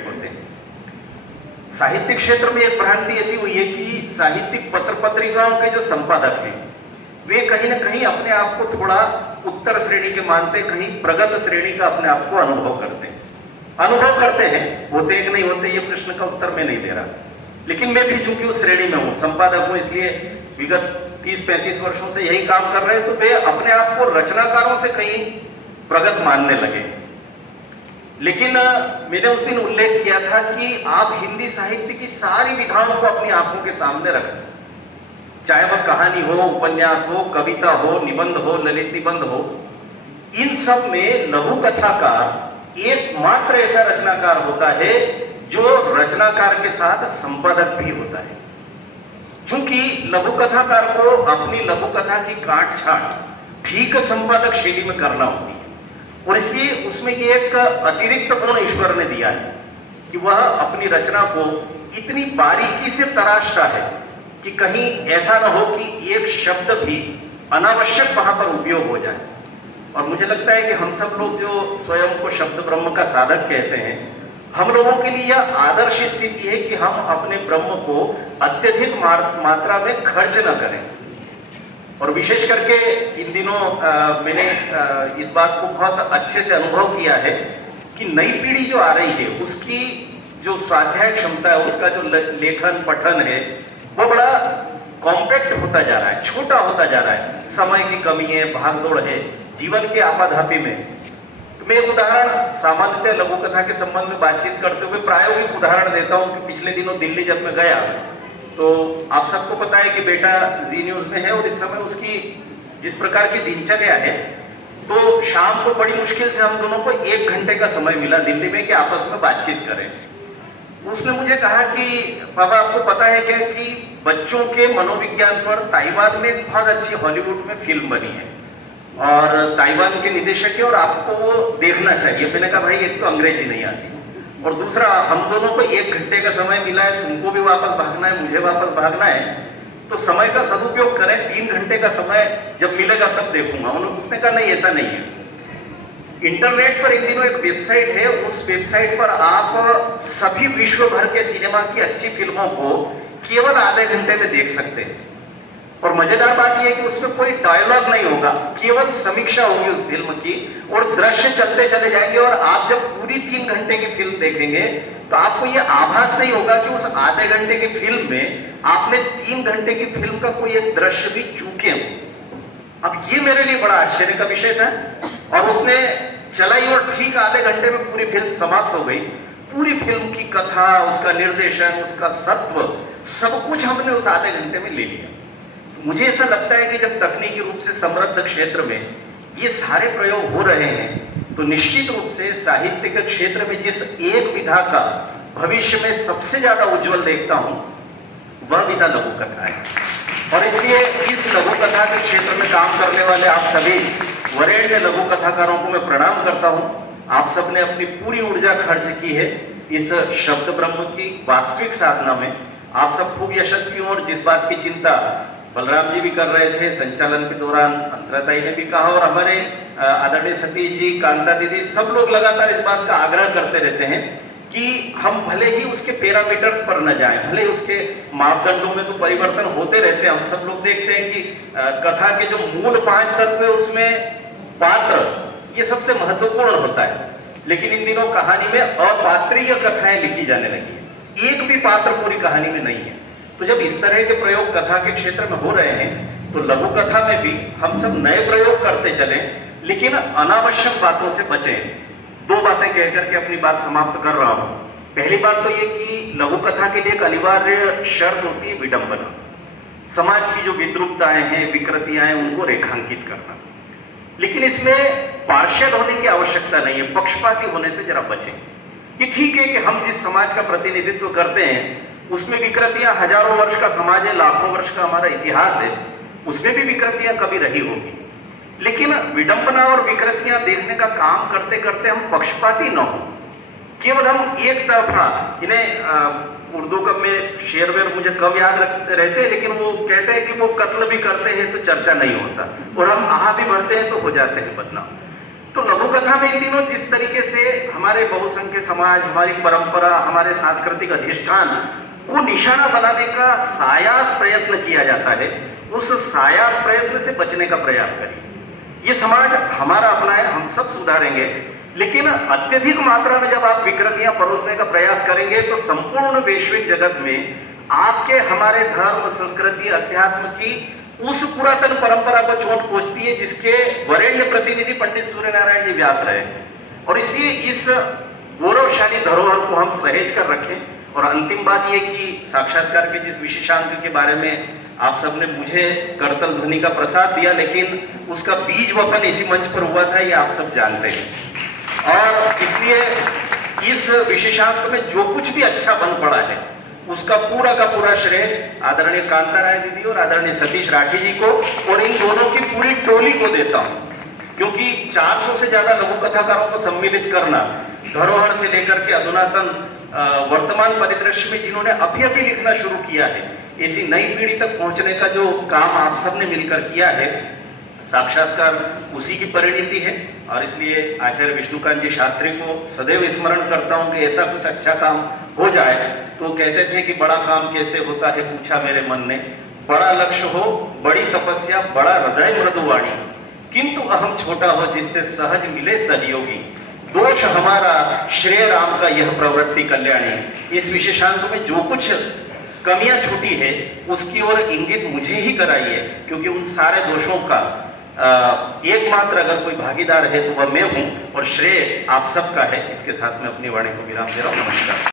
होते हैं। साहित्यिक क्षेत्र में एक भ्रांति ऐसी हुई है कि साहित्यिक पत्र पत्रिकाओं के जो संपादक हैं वे कहीं ना कहीं अपने आप को थोड़ा उत्तर श्रेणी के मानते, कहीं प्रगत श्रेणी का अपने आप को अनुभव करते हैं। होते कि नहीं होते ये प्रश्न का उत्तर मैं नहीं दे रहा, लेकिन मैं भी चूंकि उस श्रेणी में हूं, संपादक हूं, इसलिए विगत 30-35 वर्षों से यही काम कर रहे हैं, तो वे अपने आप को रचनाकारों से कहीं प्रगत मानने लगे। लेकिन मैंने उस दिन उल्लेख किया था कि आप हिंदी साहित्य की सारी विधाओं को अपनी आंखों के सामने रखें, चाहे वह कहानी हो, उपन्यास हो, कविता हो, निबंध हो, ललित निबंध हो, इन सब में लघु कथाकार एकमात्र ऐसा रचनाकार होता है जो रचनाकार के साथ संपादक भी होता है। क्योंकि लघु कथाकार को अपनी लघु कथा की काट छाट ठीक संपादक शैली में करना होती है, और इसलिए उसमें एक अतिरिक्त गुण ईश्वर ने दिया है कि वह अपनी रचना को इतनी बारीकी से तराशता है कि कहीं ऐसा ना हो कि एक शब्द भी अनावश्यक वहां पर उपयोग हो जाए। और मुझे लगता है कि हम सब लोग जो स्वयं को शब्द ब्रह्म का साधक कहते हैं, हम लोगों के लिए यह आदर्श स्थिति है कि हम अपने ब्रह्म को अत्यधिक मात्रा में खर्च न करें। और विशेष करके इन दिनों मैंने इस बात को बहुत अच्छे से अनुभव किया है कि नई पीढ़ी जो आ रही है उसकी जो स्वाध्याय क्षमता है, उसका जो लेखन पठन है, वो बड़ा कॉम्पैक्ट होता जा रहा है, छोटा होता जा रहा है। समय की कमी है, भागदौड़ है, जीवन के आपाधापी में। तो मैं एक उदाहरण सामान्यतः लघु कथा के संबंध में बातचीत करते हुए प्रायोगिक उदाहरण देता हूं कि पिछले दिनों दिल्ली जब मैं गया तो आप सबको पता है कि बेटा जी न्यूज में है, और इस समय उसकी जिस प्रकार की दिनचर्या है, तो शाम को बड़ी मुश्किल से हम दोनों को 1 घंटे का समय मिला दिल्ली में कि आपस में बातचीत करें। उसने मुझे कहा कि बाबा आपको पता है क्या कि बच्चों के मनोविज्ञान पर ताइवान में एक बहुत अच्छी हॉलीवुड में फिल्म बनी है और ताइवान के निदेशक है और आपको वो देखना चाहिए। मैंने कहा भाई एक तो अंग्रेजी नहीं आती और दूसरा हम दोनों को 1 घंटे का समय मिला है, तुमको भी वापस भागना है, मुझे वापस भागना है, तो समय का सदुपयोग करें, 3 घंटे का समय जब मिलेगा तब देखूंगा। उसने कहा नहीं ऐसा नहीं है, इंटरनेट पर इन दिनों एक वेबसाइट है, उस वेबसाइट पर आप सभी विश्व भर के सिनेमा की अच्छी फिल्मों को केवल आधे घंटे में देख सकते हैं। और मजेदार बात यह है कि उसमें कोई डायलॉग नहीं होगा, केवल समीक्षा होगी उस फिल्म की और दृश्य चलते चले जाएंगे। और आप जब पूरी 3 घंटे की फिल्म देखेंगे तो आपको यह आभास नहीं होगा कि उस आधे घंटे की फिल्म में आपने 3 घंटे की फिल्म का कोई एक दृश्य भी चूके हो। अब ये मेरे लिए बड़ा आश्चर्य का विषय था। और उसने चलाई और ठीक आधे घंटे में पूरी फिल्म समाप्त हो गई। पूरी फिल्म की कथा, उसका निर्देशन, उसका सत्व, सब कुछ हमने उस आधे घंटे में ले लिया। मुझे ऐसा लगता है कि जब तकनीकी रूप से समृद्ध क्षेत्र में ये सारे प्रयोग हो रहे हैं तो निश्चित रूप से साहित्य के क्षेत्र में जिस एक विधा का भविष्य में सबसे ज्यादा उज्जवल देखता हूं वह विधा लघु कथा है। और इसलिए इस लघु कथा के क्षेत्र में काम करने वाले आप सभी वरेण्य लघु कथाकारों को मैं प्रणाम करता हूं। आप सबने अपनी पूरी ऊर्जा खर्च की है इस शब्द ब्रह्म की वास्तविक साधना में। आप सब खूब यशस्वी हो, और जिस बात की चिंता बलराम जी भी कर रहे थे संचालन के दौरान, अंतराताई ने भी कहा, और हमारे आदरणीय सतीश जी, कांता दीदी, सब लोग लगातार इस बात का आग्रह करते रहते हैं कि हम भले ही उसके पैरामीटर्स पर न जाएं, भले उसके मापदंडों में तो परिवर्तन होते रहते हैं। हम सब लोग देखते हैं कि कथा के जो मूल 5 तत्व है उसमें पात्र ये सबसे महत्वपूर्ण होता है, लेकिन इन दिनों कहानी में अपात्रीय कथाएं लिखी जाने लगी है, एक भी पात्र पूरी कहानी में नहीं है। तो जब इस तरह के प्रयोग कथा के क्षेत्र में हो रहे हैं तो लघु कथा में भी हम सब नए प्रयोग करते चलें, लेकिन अनावश्यक बातों से बचें। 2 बातें कहकर के अपनी बात समाप्त कर रहा हूं। पहली बात तो ये कि लघु कथा के लिए एक अनिवार्य शर्त होती है विडंबना। समाज की जो विद्रूपताएं हैं, विकृतियां हैं, उनको रेखांकित करना। लेकिन इसमें पार्शियल होने की आवश्यकता नहीं है, पक्षपाती होने से जरा बचें। ये ठीक है कि हम जिस समाज का प्रतिनिधित्व करते हैं उसमें विकृतियां, हजारों वर्ष का समाज है, लाखों वर्ष का हमारा इतिहास है, उसमें भी विकृतियां कभी रही होगी। लेकिन विडंबना और विकृतियां देखने का काम करते करते हम पक्षपाती न हो, केवल हम एक तरफा इन्हें उर्दू का में शेर वेर मुझे कम याद रहते हैं, लेकिन वो कहते हैं कि वो कत्ल भी करते हैं तो चर्चा नहीं होता, और हम आहा भी भरते हैं तो हो जाते हैं बदनाम। तो लघु कथा में इन दिनों जिस तरीके से हमारे बहुसंख्य समाज, हमारी परंपरा, हमारे सांस्कृतिक अधिष्ठान को निशाना बनाने का सायास प्रयत्न किया जाता है, उस सायास प्रयत्न से बचने का प्रयास करिए। ये समाज हमारा अपना है, हम सब सुधारेंगे, लेकिन अत्यधिक मात्रा में जब आप विकृतियां परोसने का प्रयास करेंगे तो संपूर्ण वैश्विक जगत में आपके हमारे धर्म, संस्कृति, अध्यात्म की उस पुरातन परंपरा को चोट पहुंचती है जिसके वरेण्य प्रतिनिधि पंडित सूर्यनारायण जी व्यास रहे। और इसलिए इस गौरवशाली धरोहर को हम सहेज कर रखें। और अंतिम बात यह कि साक्षात्कार के जिस विशेषांक के बारे में आप सबने मुझे करतल ध्वनि का प्रसाद दिया, लेकिन उसका बीज वपन इसी मंच पर हुआ था, ये आप सब जानते हैं। और इसलिए इस विशेषांक में जो कुछ भी अच्छा बन पड़ा है उसका पूरा का पूरा श्रेय आदरणीय कांता राय दीदी और आदरणीय सतीश राठी जी को और इन दोनों की पूरी टोली को देता हूं, क्योंकि 400 से ज्यादा लघु कथाकारों को सम्मिलित करना, धरोहर से लेकर के अधुनातन वर्तमान परिदृश्य में जिन्होंने अभी अभी लिखना शुरू किया है, ऐसी नई पीढ़ी तक पहुंचने का जो काम आप सबने मिलकर किया है, साक्षात्कार उसी की परिणति है। और इसलिए आचार्य विष्णुकांत जी शास्त्री को सदैव स्मरण करता हूं कि ऐसा कुछ अच्छा काम हो जाए। तो कहते थे कि बड़ा काम कैसे होता है, पूछा मेरे मन ने, बड़ा लक्ष्य हो, बड़ी तपस्या, बड़ा हृदय मृदुवाणी, किंतु अहम छोटा हो जिससे सहज मिले सहयोगी, दोष हमारा श्रेय राम का यह प्रवृत्ति कल्याणी। इस विशेषांक में जो कुछ कमियां छूटी है उसकी ओर इंगित मुझे ही कराइए, क्योंकि उन सारे दोषों का एकमात्र अगर कोई भागीदार है तो वह मैं हूं और श्रेय आप सबका है। इसके साथ में अपनी वाणी को विराम दे रहा हूं। नमस्कार।